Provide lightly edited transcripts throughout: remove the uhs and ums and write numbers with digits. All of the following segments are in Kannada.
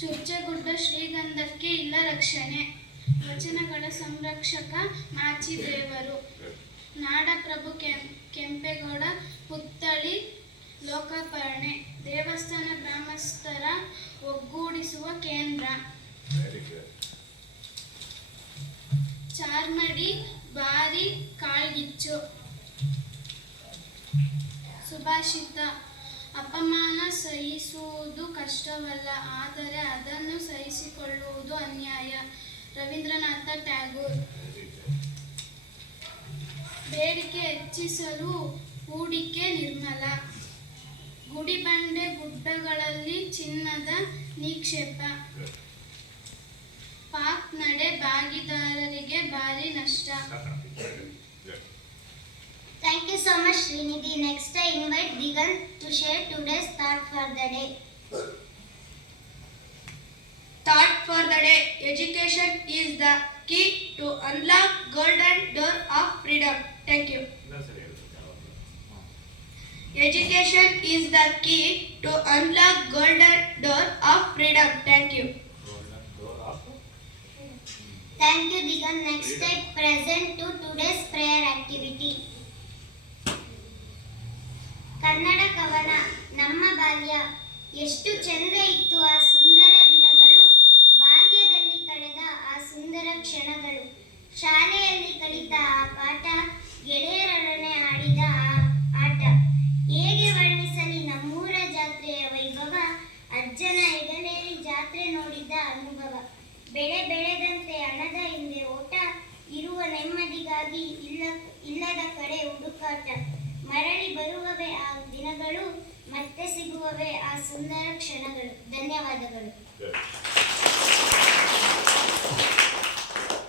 ಚುರ್ಚೆಗುಡ್ಡ ಶ್ರೀಗಂಧಕ್ಕೆ ಇಲ್ಲ ರಕ್ಷಣೆ. ವಚನಗಳ ಸಂರಕ್ಷಕ ಮಾಚಿದೇವರು. ನಾಡಪ್ರಭು ಕೆಂಪೇಗೌಡ ಪುತ್ಥಳಿ ಲೋಕಾರ್ಪಣೆ. ದೇವಸ್ಥಾನ ಗ್ರಾಮಸ್ಥರ ಒಗ್ಗೂಡಿಸುವ ಕೇಂದ್ರ. ಚಾರ್ಮಡಿ ಬಾರಿ ಕಾಳ್ಗಿಚ್ಚು. ಸುಭಾಷಿತ. ಅಪಮಾನ ಸಹಿಸುವುದು ಕಷ್ಟವಲ್ಲ, ಆದರೆ ಅದನ್ನು ಸಹಿಸಿಕೊಳ್ಳುವುದು ಅನ್ಯಾಯ. ರವೀಂದ್ರನಾಥ ಟ್ಯಾಗೋರ್. ಬೇಡಿಕೆ ಹೆಚ್ಚಿಸಲು ಹೂಡಿಕೆ ನಿರ್ಮಲ. ಗುಡಿಬಂಡೆ ಗುಡ್ಡಗಳಲ್ಲಿ ಚಿನ್ನದ ನಿಕ್ಷೇಪ. ಪಾಕ್ ನಡೆ ಭಾಗಿದಾರರಿಗೆ ಭಾರಿ ನಷ್ಟ. Thank you so much, Srinidhi. Next, I invite Digant to share today's thought for the day. Thought for the day. Education is the key to unlock golden door of freedom. Thank you. Education is the key to unlock golden door of freedom. Thank you. Thank you, Digant. Next, I present to today's prayer activity. Kannada ಕವನ. ನಮ್ಮ ಬಾಲ್ಯ ಎಷ್ಟು ಚಂದ ಇತ್ತು ಆ ಸುಂದರ ದಿನಗಳು, ಬಾಲ್ಯದಲ್ಲಿ ಕಳೆದ ಆ ಸುಂದರ ಕ್ಷಣಗಳು, ಶಾಲೆಯಲ್ಲಿ ಕಲಿತ ಆ ಪಾಠ, ಗೆಳೆಯರೊಡನೆ ಆಡಿದ ಆ ಆಟ. ಹೇಗೆ ವರ್ಣಿಸಲಿ ನಮ್ಮೂರ ಜಾತ್ರೆಯ ವೈಭವ, ಅಜ್ಜನ ಹೆಗಲೇರಿ ಜಾತ್ರೆ ನೋಡಿದ ಅನುಭವ. ಬೆಳೆ ಬೆಳೆದಂತೆ ಹಣದ ಹಿಂದೆ ಓಟ, ಇರುವ ನೆಮ್ಮದಿಗಾಗಿ ಇಲ್ಲದ ಕಡೆ ಹುಡುಕಾಟ. ಮರಳಿ ಬರುವವೇ ಆ ದಿನಗಳು, ಮತ್ತೆ ಸಿಗುವವೇ ಆ ಸುಂದರ ಕ್ಷಣಗಳು. ಧನ್ಯವಾದಗಳು.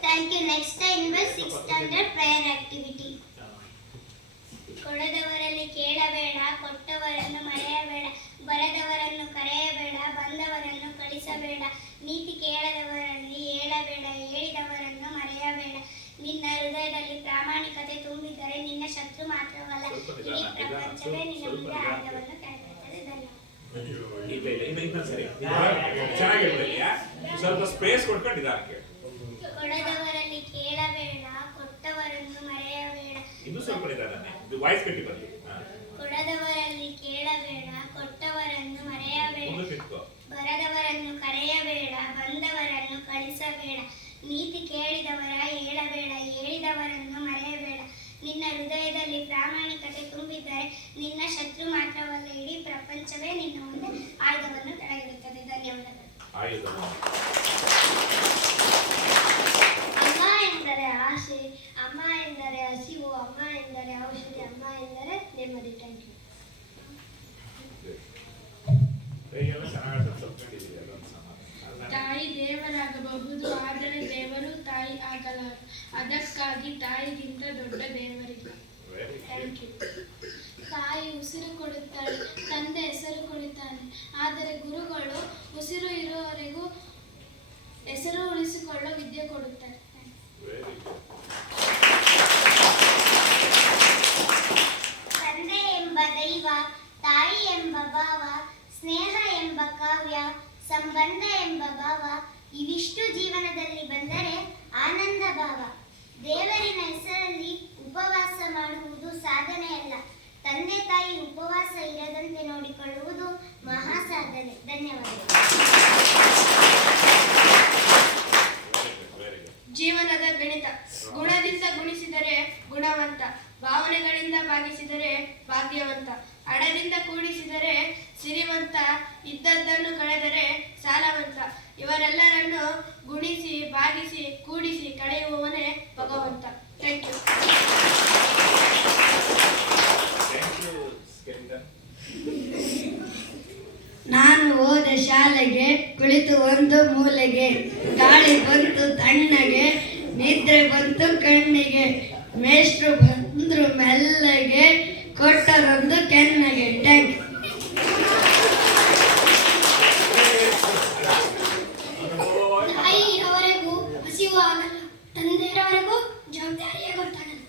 Thank you. Next time was 6th standard prayer activity. ಕೊಡದವರಲ್ಲಿ ಕೇಳಬೇಡ, ಕೊಟ್ಟವರನ್ನು ಮರೆಯಬೇಡ, ಬರದವರನ್ನು ಕರೆಯಬೇಡ, ಬಂದವರನ್ನು ಕಳಿಸಬೇಡ, ನೀತಿ ಕೇಳದವರಲ್ಲಿ ಹೇಳಬೇಡ, ಹೇಳಿದವರನ್ನು ಮರೆಯಬೇಡ. ನಿನ್ನ ಹೃದಯದಲ್ಲಿ ಪ್ರಾಮಾಣಿಕತೆ ತುಂಬಿದರೆ ನಿನ್ನ ಶತ್ರು ಮಾತ್ರವಲ್ಲ, ಇಡೀ ಪ್ರಪಂಚವೇ ನಿನ್ನ ಮುಂದೆ ಆಯುಧವನ್ನು ತೆರೆದಿರುತ್ತದೆ. ಕೊಡದವರಲ್ಲಿ ಕೇಳಬೇಡ, ಕೊಟ್ಟವರನ್ನು ಮರೆಯಬೇಡ. ಕೊಡದವರಲ್ಲಿ ಕೇಳಬೇಡ, ಕೊಟ್ಟವರನ್ನು ಮರೆಯಬೇಡ, ಬರದವರನ್ನು ಕರೆಯಬೇಡ, ಬಂದವರನ್ನು ಕಳಿಸಬೇಡ, ನೀತಿ ಕೇಳಿದವರ ಹೇಳಬೇಡ, ಹೇಳಿದವರನ್ನು ಮರೆಯಬೇಡ. ನಿನ್ನ ಹೃದಯದಲ್ಲಿ ಪ್ರಾಮಾಣಿಕತೆ ತುಂಬಿದ್ದರೆ ನಿನ್ನ ಶತ್ರು ಮಾತ್ರವಲ್ಲ, ಇಡೀ ಪ್ರಪಂಚವೇ ನಿನ್ನ ಮುಂದೆ ಆಯುಧವನ್ನು ತೆರೆದಿರುತ್ತದೆ. ಧನ್ಯವಾದಗಳು. ಅಮ್ಮ ಎಂದರೆ ಆಸೆ, ಅಮ್ಮ ಎಂದರೆ ಹಸಿವು, ಅಮ್ಮ ಎಂದರೆ ಔಷಧಿ, ಅಮ್ಮ ಎಂದರೆ ನೆಮ್ಮದಿ. Thank you. ತಾಯಿ ದೇವರಾಗಬಹುದು, ಆದರೆ ದೇವರು ತಾಯಿ ಆಗಲಾರ. ಅದಕ್ಕಾಗಿ ತಾಯಿಗಿಂತ ದೊಡ್ಡ ದೇವರಿಲ್ಲ. Thank you. ತಾಯಿ ಉಸಿರು ಕೊಡುತ್ತಾಳೆ, ತಂದೆ ಹೆಸರು ಕೊಡುತ್ತಾನೆ, ಆದರೆ ಗುರುಗಳು ಉಸಿರು ಇರುವವರೆಗೂ ಹೆಸರು ಉಳಿಸಿಕೊಳ್ಳೋ ವಿದ್ಯೆ ಕೊಡುತ್ತಾರೆ. ತಂದೆ ಎಂಬ ದೈವ, ತಾಯಿ ಎಂಬ ಭಾವ, ಸ್ನೇಹ ಎಂಬ ಕಾವ್ಯ, ಸಂಬಂಧ ಎಂಬ ಭಾವ, ಇವಿಷ್ಟು ಜೀವನದಲ್ಲಿ ಬಂದರೆ ಆನಂದ ಭಾವ. ದೇವರಿನ ಹೆಸರಲ್ಲಿ ಉಪವಾಸ ಮಾಡುವುದು ಸಾಧನೆಯಲ್ಲ, ತಂದೆ ತಾಯಿ ಉಪವಾಸ ಇರದಂತೆ ನೋಡಿಕೊಳ್ಳುವುದು ಮಹಾ ಸಾಧನೆ. ಧನ್ಯವಾದಗಳು. ಜೀವನದ ಗಣಿತ. ಗುಣದಿಂದ ಗುಣಿಸಿದರೆ ಗುಣವಂತ, ಭಾವನೆಗಳಿಂದ ಭಾಗಿಸಿದರೆ ಭಾಗ್ಯವಂತ, ಹಣದಿಂದ ಕೂಡಿಸಿದರೆ ಸಿರಿವಂತ, ಇದ್ದದ್ದನ್ನು ಕಳೆದರೆ ಸಾಲವಂತ. ಇವರೆಲ್ಲರನ್ನು ಗುಣಿಸಿ, ಭಾಗಿಸಿ, ಕೂಡಿಸಿ ಕಳೆಯುವವನೇ ಭಗವಂತ. Thank you. ನಾನು ಹೋದ ಶಾಲೆಗೆ, ಕುಳಿತು ಒಂದು ಮೂಲೆಗೆ, ಗಾಳಿ ಬಂತು ತಣ್ಣಗೆ, ನಿದ್ರೆ ಬಂತು ಕಣ್ಣಿಗೆ, ಮೇಷ್ಟ್ರು ಬಂದ್ರು ಮೆಲ್ಲಗೆ, ಕೊಟ್ಟರೊಂದು ಕೆನ್ನೆಗೆ. Thank you. ತಾಯಿ ಇರೋವರೆಗೂ ಹಸಿವು ಆಗಲ್ಲ, ತಂದೆ ಇರೋವರೆಗೂ ಜವಾಬ್ದಾರಿಯೇ ಗೊತ್ತಾಗಲ್ಲ.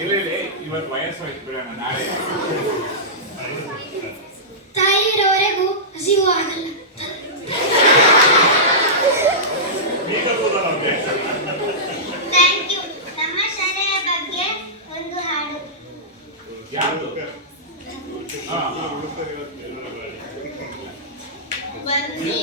ಇಲ್ಲ ಇವತ್ತು ವಯಸ್ಸು ಆಯ್ತು ಬಿಡೋಣ ನಾಳೆ ತಾಯಿ ಇರೋವರೆಗೂ ಹಸಿವು ಆಗಲ್ಲ. Thank you. ನಮ್ಮ ಶಾಲೆಯ ಬಗ್ಗೆ ಒಂದು ಹಾಡು. ಯಾವುದು ವಂದೇ